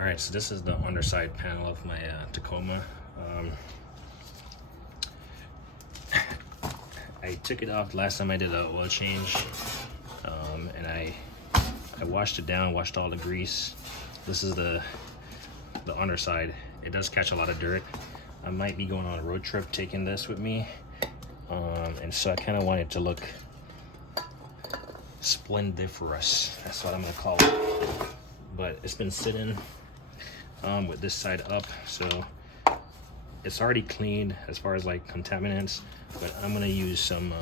All right, so this is the underside panel of my Tacoma. I took it off the last time I did an oil change, and I washed it down, washed all the grease. This is the underside. It does catch a lot of dirt. I might be going on a road trip taking this with me, and so I kind of want it to look splendiferous. That's what I'm gonna call it. But it's been sitting with this side up, so it's already cleaned as far as like contaminants, but I'm gonna use some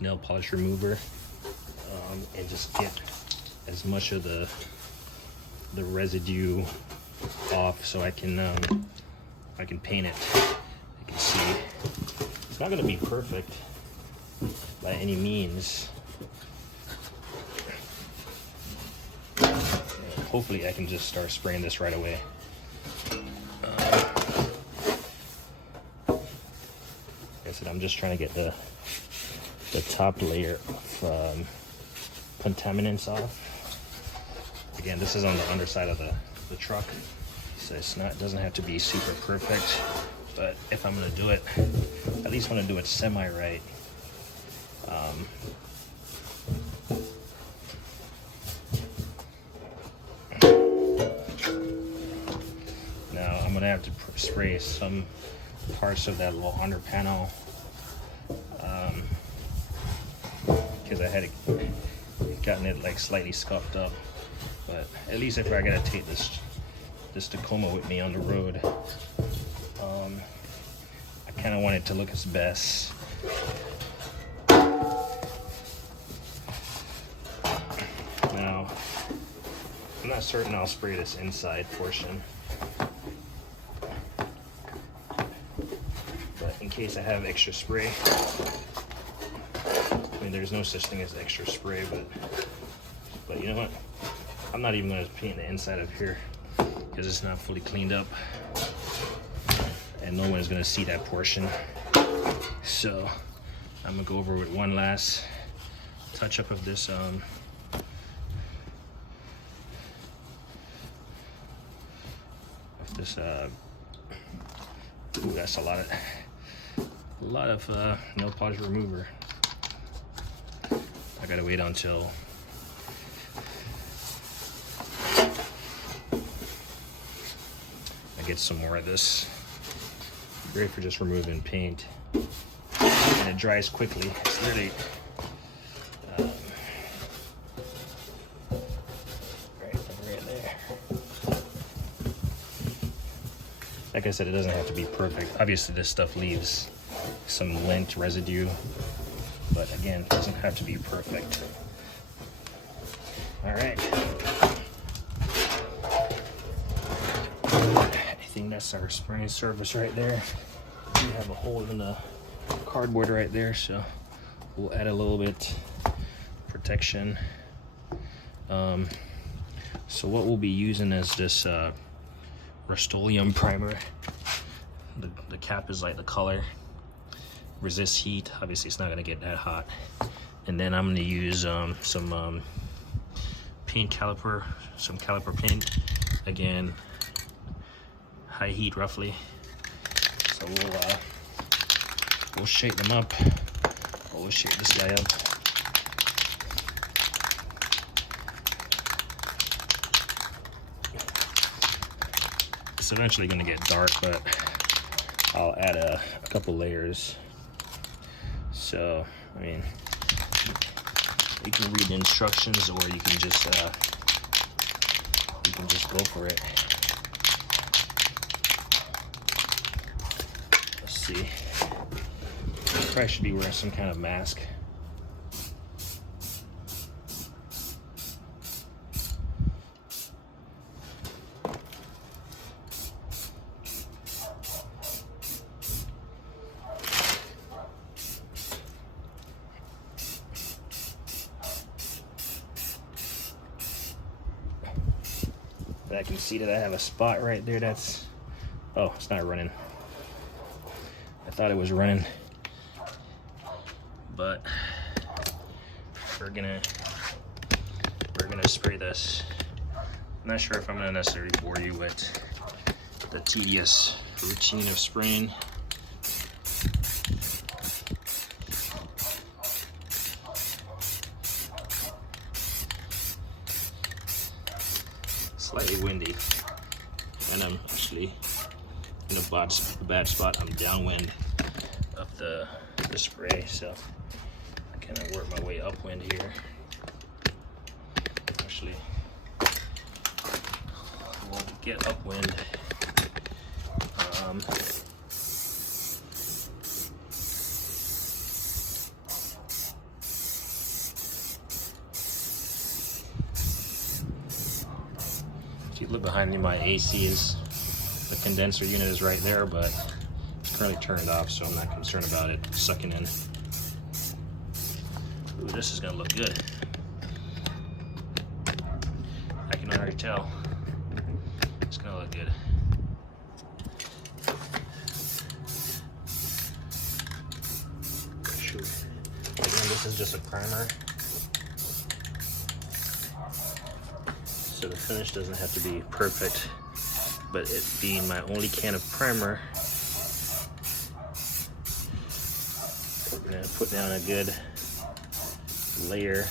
nail polish remover and just get as much of the residue off so I can paint it. You can see it's not gonna be perfect by any means. Hopefully I can just start spraying this right away. Like I said, I'm just trying to get the top layer of contaminants off. Again, this is on the underside of the truck, so it doesn't have to be super perfect, but if I'm gonna do it, at least want to do it semi-right. Now I'm gonna have to spray some parts of that little under panel because I had gotten it like slightly scuffed up. But at least if I gotta take this Tacoma with me on the road, I kind of want it to look its best. Now, I'm not certain I'll spray this inside portion, but in case I have extra spray, I mean, there's no such thing as extra spray, but you know what? I'm not even going to paint the inside of here because it's not fully cleaned up, and no one is going to see that portion. So I'm going to go over with one last touch up of this ooh, that's a lot of nail polish remover. I gotta wait until I get some more of this. Great for just removing paint, and it dries quickly. It's literally right there. Like I said, it doesn't have to be perfect. Obviously, this stuff leaves some lint residue, but again, it doesn't have to be perfect. All right. I think that's our spraying surface right there. We have a hole in the cardboard right there, so we'll add a little bit protection. So what we'll be using is this Rust-Oleum primer. The cap is like the color, resists heat. Obviously it's not going to get that hot. And then I'm going to use some paint caliper, some caliper paint. Again, high heat roughly. So we'll shake them up. We'll shake this guy up. It's eventually going to get dark, but I'll add a couple layers. So, I mean, you can read the instructions, or you can just go for it. Let's see. Probably should be wearing some kind of mask. I can see that I have a spot right there that's, oh, it's not running. I thought it was running, but we're gonna spray this I'm not sure if I'm gonna necessarily bore you with the tedious routine of spraying. Slightly windy, and I'm actually in a bad spot. I'm downwind of the spray, so I kind of work my way upwind here. Actually, we'll get upwind. If you look behind me, my AC is, the condenser unit is right there, but it's currently turned off, so I'm not concerned about it sucking in. Ooh, this is gonna look good. I can already tell. It's gonna look good. Shoot. Again, this is just a primer, so the finish doesn't have to be perfect, but it being my only can of primer, we're gonna put down a good layer.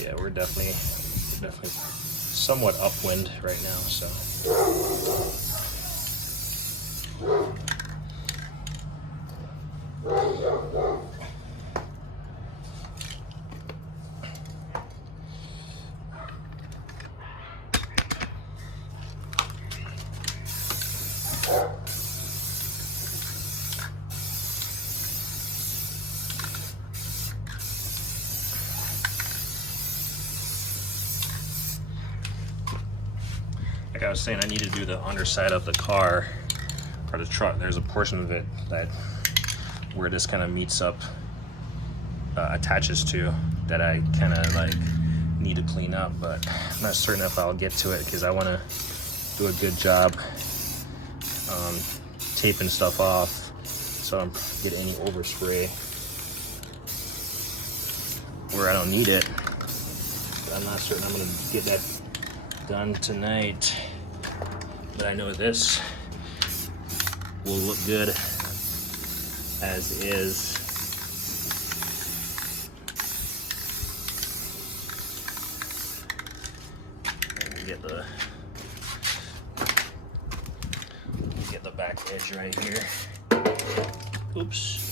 Yeah, we're definitely somewhat upwind right now, so. Like I was saying, I need to do the underside of the car or the truck. There's a portion of it that where this kind of meets up, attaches to, that I kind of like need to clean up, but I'm not certain if I'll get to it because I want to do a good job taping stuff off so I don't get any overspray where I don't need it. But I'm not certain I'm going to get that done tonight, but I know this will look good as is. Get the back edge right here. Oops.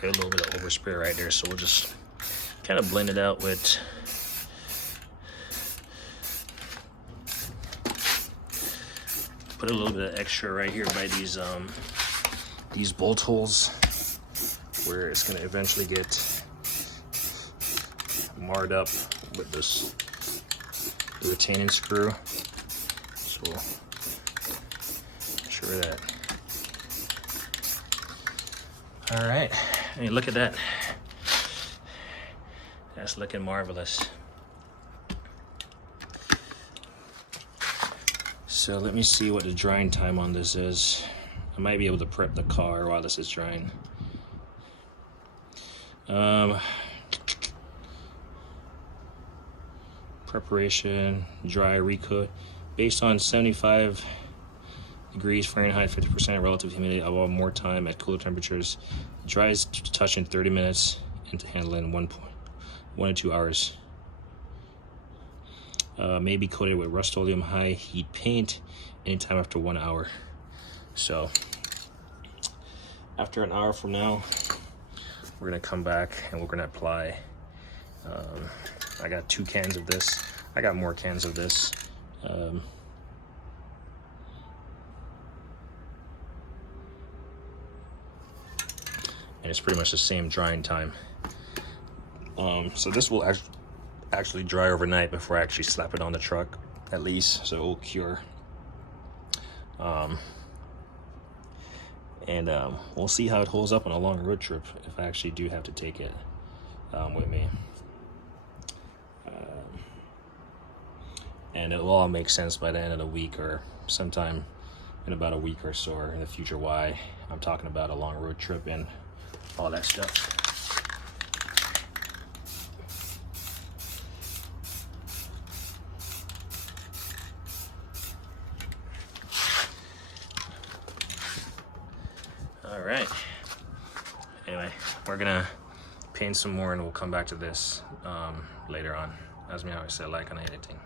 A little bit of overspray right there, so we'll just kind of blend it out with put a little bit of extra right here by these bolt holes where it's going to eventually get marred up with this the retaining screw. So we'll ensure that. All right. I mean, look at that. That's looking marvelous. So let me see what the drying time on this is. I might be able to prep the car while this is drying. preparation, dry, recoat. Based on 75 degrees Fahrenheit, 50% relative humidity, I want more time at cooler temperatures. Dries to touch in 30 minutes and to handle in 1 to 2 hours. May be coated with Rust-Oleum high heat paint anytime after 1 hour. So after an hour from now, we're gonna come back and we're gonna apply. I got 2 cans of this. I got more cans of this. And it's pretty much the same drying time. So this will actually dry overnight before I actually slap it on the truck, at least, so it will cure. And we'll see how it holds up on a long road trip if I actually do have to take it with me. And it will all make sense by the end of the week, or sometime in about a week or so, or in the future, why I'm talking about a long road trip and all that stuff. All right. Anyway, we're gonna paint some more and we'll come back to this later on. As me always say, like on editing.